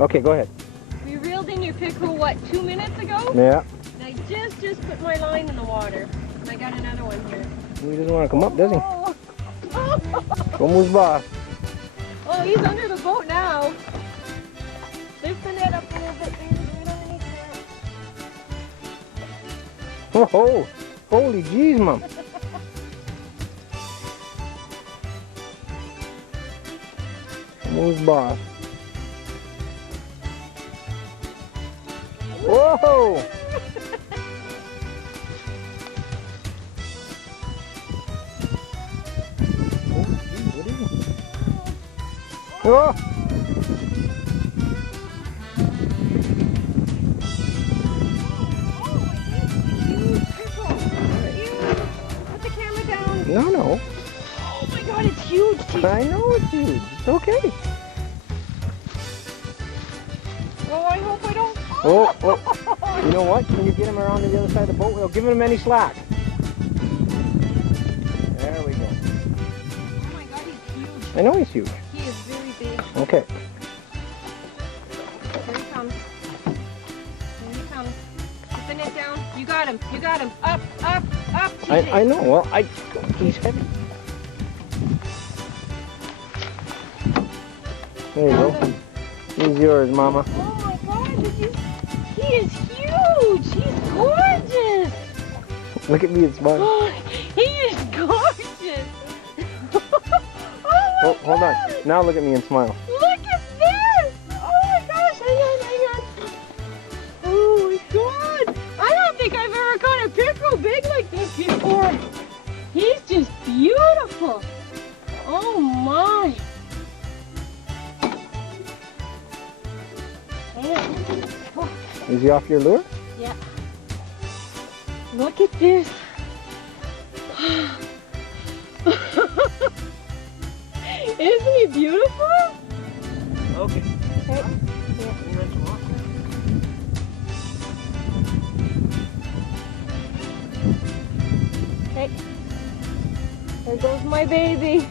Okay, go ahead. We reeled in your pickerel, what, 2 minutes ago? Yeah. And I just put my line in the water. And I got another one here. He doesn't want to come up, does he? Oh, Como os boss. oh, he's under the boat now. Lift the net up a little bit, baby. Right underneath there. Oh, holy jeez, Mom. Como os boss. Whoa! Oh! Put the camera down. No, no. Oh my God, it's huge. I know it's huge. It's okay. Oh, I hope I don't. Oh, oh. You know what? Can you get him around to the other side of the boat without giving him any slack? There we go. Oh my God, he's huge. I know he's huge. He is very big. Okay. Here he comes. Here he comes. Put the net down. You got him. You got him. Up, up, up. I know. Well, he's heavy. There you go. He's yours, Mama. Oh my God, he is huge. He's gorgeous. Look at me and smile. Oh, he is gorgeous. Oh, hold on. Now look at me and smile. Look at this. Oh my gosh. Hang on, hang on. Oh my God. I don't think I've ever caught a pickerel big like this before. He's just beautiful. Oh my. Oh, Is he off your lure? yeah. Look at this. Isn't he beautiful? Okay. Okay. Okay. There goes my baby.